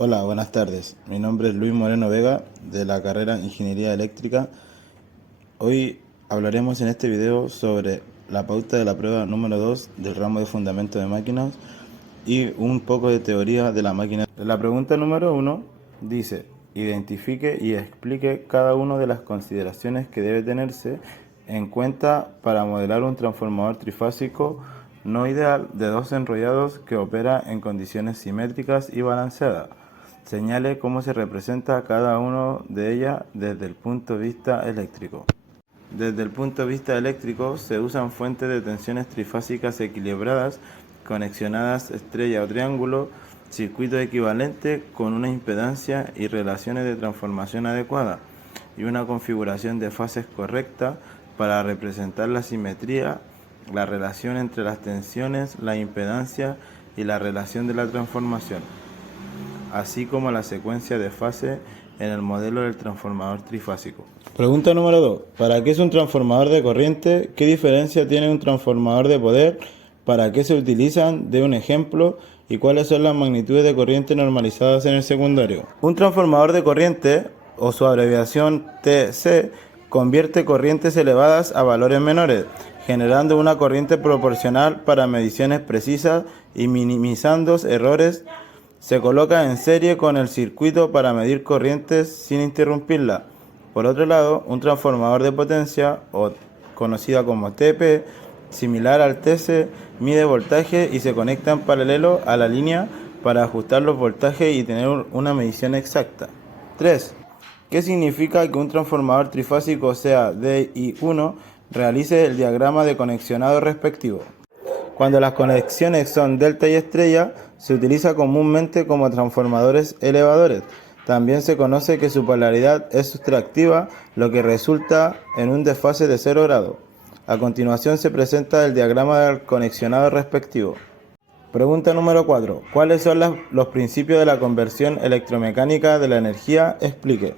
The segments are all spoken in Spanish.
Hola, buenas tardes. Mi nombre es Luis Moreno Vega de la carrera Ingeniería Eléctrica. Hoy hablaremos en este video sobre la pauta de la prueba número 2 del ramo de Fundamento de Máquinas y un poco de teoría de la máquina. La pregunta número 1 dice: identifique y explique cada una de las consideraciones que debe tenerse en cuenta para modelar un transformador trifásico no ideal de dos enrollados que opera en condiciones simétricas y balanceadas. Señale cómo se representa cada una de ellas desde el punto de vista eléctrico. Desde el punto de vista eléctrico se usan fuentes de tensiones trifásicas equilibradas, conexionadas estrella o triángulo, circuito equivalente con una impedancia y relaciones de transformación adecuada, y una configuración de fases correcta para representar la simetría, la relación entre las tensiones, la impedancia y la relación de la transformación, así como la secuencia de fase en el modelo del transformador trifásico. Pregunta número 2. ¿Para qué es un transformador de corriente? ¿Qué diferencia tiene un transformador de poder? ¿Para qué se utilizan? De un ejemplo. ¿Y cuáles son las magnitudes de corriente normalizadas en el secundario? Un transformador de corriente, o su abreviación TC, convierte corrientes elevadas a valores menores, generando una corriente proporcional para mediciones precisas y minimizando errores. Se coloca en serie con el circuito para medir corrientes sin interrumpirla. Por otro lado, un transformador de potencia, o conocida como TP, similar al TC, mide voltaje y se conecta en paralelo a la línea para ajustar los voltajes y tener una medición exacta. 3. ¿Qué significa que un transformador trifásico, sea DI1, realice el diagrama de conexionado respectivo? Cuando las conexiones son delta y estrella, se utiliza comúnmente como transformadores elevadores. También se conoce que su polaridad es sustractiva, lo que resulta en un desfase de 0 grados. A continuación se presenta el diagrama del conexionado respectivo. Pregunta número 4. ¿Cuáles son los principios de la conversión electromecánica de la energía? Explique.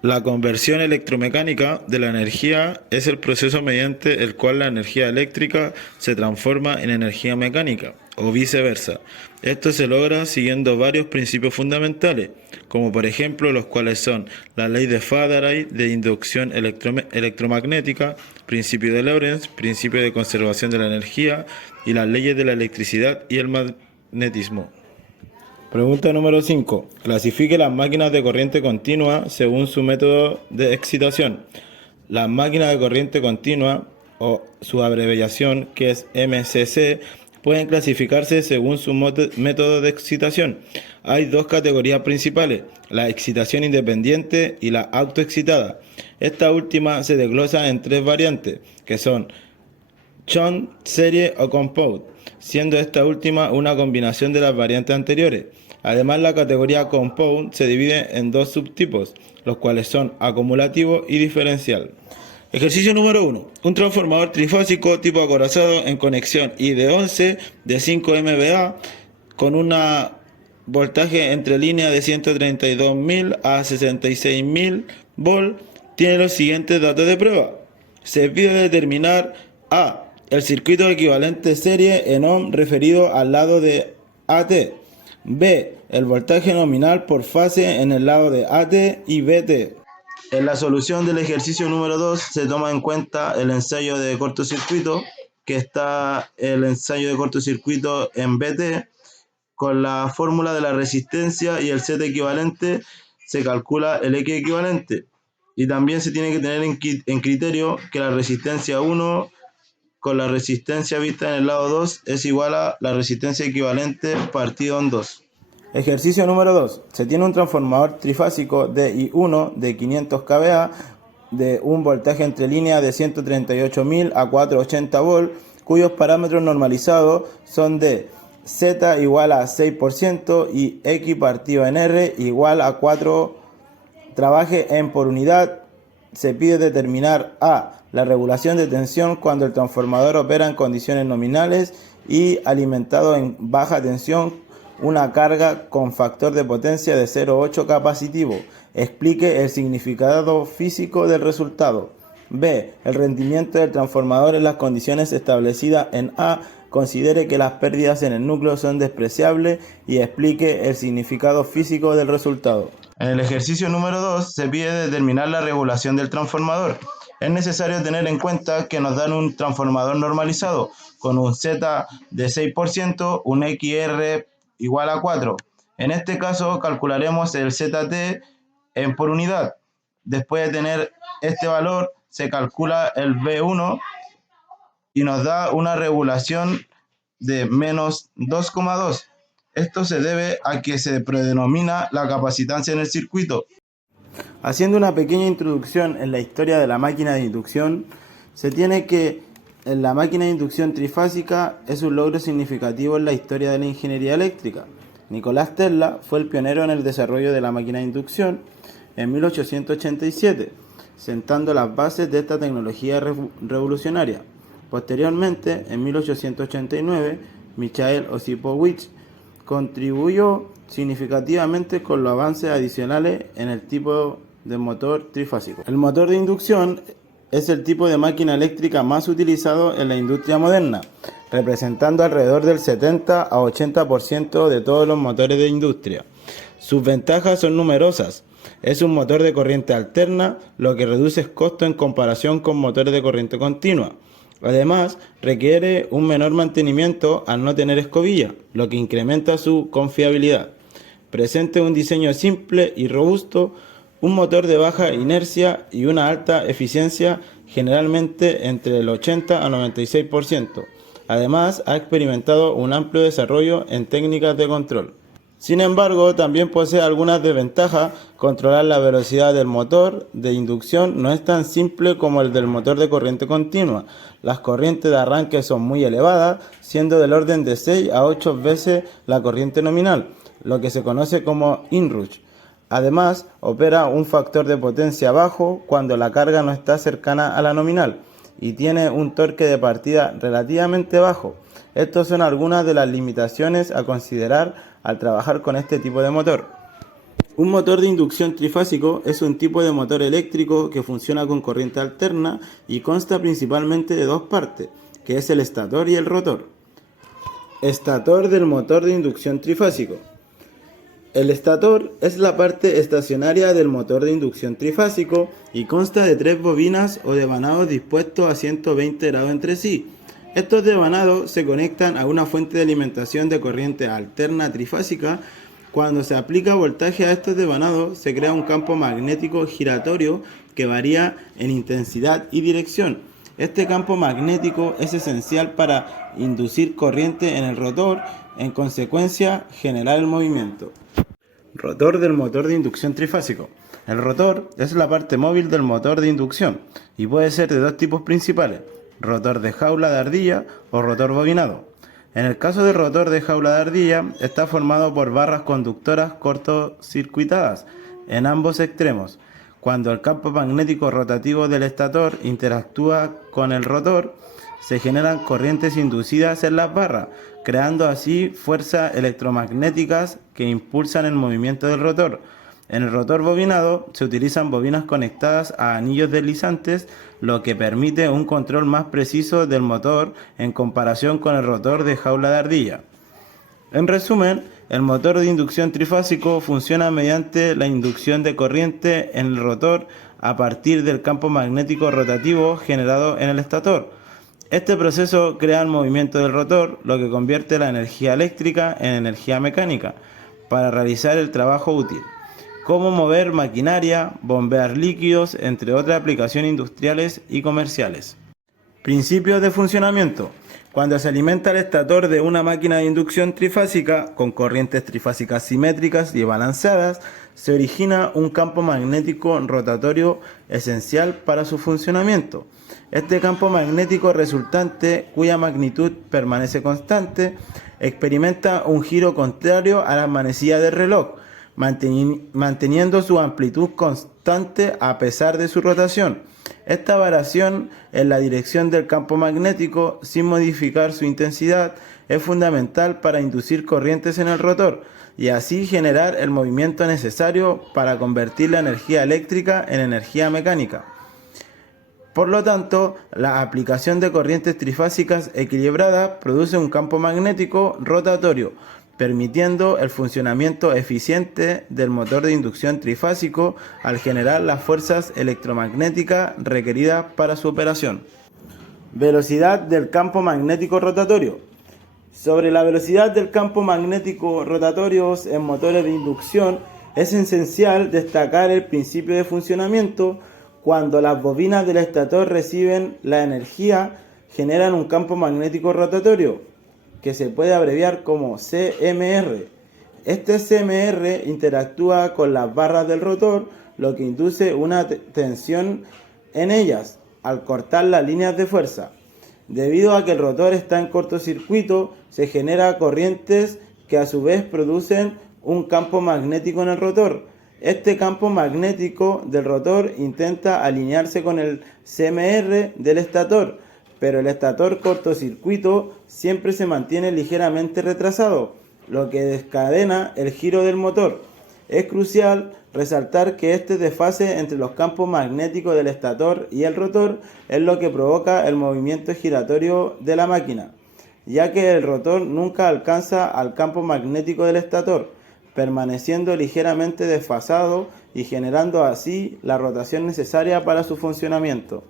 La conversión electromecánica de la energía es el proceso mediante el cual la energía eléctrica se transforma en energía mecánica, o viceversa. Esto se logra siguiendo varios principios fundamentales, como por ejemplo los cuales son la ley de Faraday de inducción electromagnética, principio de Lorentz, principio de conservación de la energía y las leyes de la electricidad y el magnetismo. Pregunta número 5. Clasifique las máquinas de corriente continua según su método de excitación. Las máquinas de corriente continua, o su abreviación, que es MCC, pueden clasificarse según su método de excitación. Hay dos categorías principales: la excitación independiente y la autoexcitada. Esta última se desglosa en tres variantes, que son shunt, serie o compound, siendo esta última una combinación de las variantes anteriores. Además, la categoría compound se divide en dos subtipos, los cuales son acumulativo y diferencial. Ejercicio número 1. Un transformador trifásico tipo acorazado en conexión I de 11 de 5 MVA con una voltaje entre línea de 132.000 a 66.000 volt tiene los siguientes datos de prueba. Se pide determinar A. El circuito equivalente serie en ohm referido al lado de AT. B. El voltaje nominal por fase en el lado de AT y BT. En la solución del ejercicio número 2 se toma en cuenta el ensayo de cortocircuito, que está el ensayo de cortocircuito en BT. Con la fórmula de la resistencia y el Z equivalente se calcula el X equivalente. Y también se tiene que tener en criterio que la resistencia 1 con la resistencia vista en el lado 2 es igual a la resistencia equivalente partido en 2. Ejercicio número 2. Se tiene un transformador trifásico DI1 de 500 kVA de un voltaje entre línea de 138.000 a 480 volt, cuyos parámetros normalizados son de Z igual a 6% y X partido en R igual a 4. Trabaje en por unidad. Se pide determinar A. La regulación de tensión cuando el transformador opera en condiciones nominales y alimentado en baja tensión, una carga con factor de potencia de 0,8 capacitivo. Explique el significado físico del resultado. B. El rendimiento del transformador en las condiciones establecidas en A considere que las pérdidas en el núcleo son despreciables y explique el significado físico del resultado. En el ejercicio número 2 se pide determinar la regulación del transformador. Es necesario tener en cuenta que nos dan un transformador normalizado con un Z de 6%, un XR igual a 4. En este caso calcularemos el ZT por unidad. Después de tener este valor se calcula el V1 y nos da una regulación de menos 2,2. Esto se debe a que se predenomina la capacitancia en el circuito. Haciendo una pequeña introducción en la historia de la máquina de inducción, se tiene que la máquina de inducción trifásica es un logro significativo en la historia de la ingeniería eléctrica. Nicolás Tesla fue el pionero en el desarrollo de la máquina de inducción en 1887, sentando las bases de esta tecnología revolucionaria. Posteriormente, en 1889, Mikhail Osipowicz contribuyó significativamente con los avances adicionales en el tipo de motor trifásico. El motor de inducción es el tipo de máquina eléctrica más utilizado en la industria moderna, representando alrededor del 70 a 80% de todos los motores de industria. Sus ventajas son numerosas. Es un motor de corriente alterna, lo que reduce el costo en comparación con motores de corriente continua. Además, requiere un menor mantenimiento al no tener escobilla, lo que incrementa su confiabilidad. Presenta un diseño simple y robusto, un motor de baja inercia y una alta eficiencia, generalmente entre el 80 a 96%. Además, ha experimentado un amplio desarrollo en técnicas de control. Sin embargo, también posee algunas desventajas. Controlar la velocidad del motor de inducción no es tan simple como el del motor de corriente continua. Las corrientes de arranque son muy elevadas, siendo del orden de 6 a 8 veces la corriente nominal, lo que se conoce como inrush. Además, opera un factor de potencia bajo cuando la carga no está cercana a la nominal y tiene un torque de partida relativamente bajo. Estas son algunas de las limitaciones a considerar al trabajar con este tipo de motor. Un motor de inducción trifásico es un tipo de motor eléctrico que funciona con corriente alterna y consta principalmente de dos partes, que es el estator y el rotor. Estator del motor de inducción trifásico. El estator es la parte estacionaria del motor de inducción trifásico y consta de tres bobinas o devanados dispuestos a 120 grados entre sí. Estos devanados se conectan a una fuente de alimentación de corriente alterna trifásica. Cuando se aplica voltaje a estos devanados, se crea un campo magnético giratorio que varía en intensidad y dirección. Este campo magnético es esencial para inducir corriente en el rotor, en consecuencia generar el movimiento. Rotor del motor de inducción trifásico. El rotor es la parte móvil del motor de inducción y puede ser de dos tipos principales: rotor de jaula de ardilla o rotor bobinado. En el caso del rotor de jaula de ardilla, está formado por barras conductoras cortocircuitadas en ambos extremos. Cuando el campo magnético rotativo del estator interactúa con el rotor, se generan corrientes inducidas en las barras, creando así fuerzas electromagnéticas que impulsan el movimiento del rotor. En el rotor bobinado se utilizan bobinas conectadas a anillos deslizantes, lo que permite un control más preciso del motor en comparación con el rotor de jaula de ardilla. En resumen, el motor de inducción trifásico funciona mediante la inducción de corriente en el rotor a partir del campo magnético rotativo generado en el estator. Este proceso crea el movimiento del rotor, lo que convierte la energía eléctrica en energía mecánica para realizar el trabajo útil, como mover maquinaria, bombear líquidos, entre otras aplicaciones industriales y comerciales. Principios de funcionamiento. Cuando se alimenta el estator de una máquina de inducción trifásica con corrientes trifásicas simétricas y balanceadas, se origina un campo magnético rotatorio esencial para su funcionamiento. Este campo magnético resultante, cuya magnitud permanece constante, experimenta un giro contrario a la manecilla del reloj, manteniendo su amplitud constante a pesar de su rotación. Esta variación en la dirección del campo magnético, sin modificar su intensidad, es fundamental para inducir corrientes en el rotor y así generar el movimiento necesario para convertir la energía eléctrica en energía mecánica. Por lo tanto, la aplicación de corrientes trifásicas equilibradas produce un campo magnético rotatorio, permitiendo el funcionamiento eficiente del motor de inducción trifásico al generar las fuerzas electromagnéticas requeridas para su operación. Velocidad del campo magnético rotatorio. Sobre la velocidad del campo magnético rotatorio en motores de inducción, es esencial destacar el principio de funcionamiento. Cuando las bobinas del estator reciben la energía, generan un campo magnético rotatorio, que se puede abreviar como CMR. Este CMR interactúa con las barras del rotor, lo que induce una tensión en ellas, al cortar las líneas de fuerza. Debido a que el rotor está en cortocircuito, se generan corrientes que a su vez producen un campo magnético en el rotor. Este campo magnético del rotor intenta alinearse con el CMR del estator, pero el estator cortocircuito siempre se mantiene ligeramente retrasado, lo que desencadena el giro del motor. Es crucial resaltar que este desfase entre los campos magnéticos del estator y el rotor es lo que provoca el movimiento giratorio de la máquina, ya que el rotor nunca alcanza al campo magnético del estator, permaneciendo ligeramente desfasado y generando así la rotación necesaria para su funcionamiento.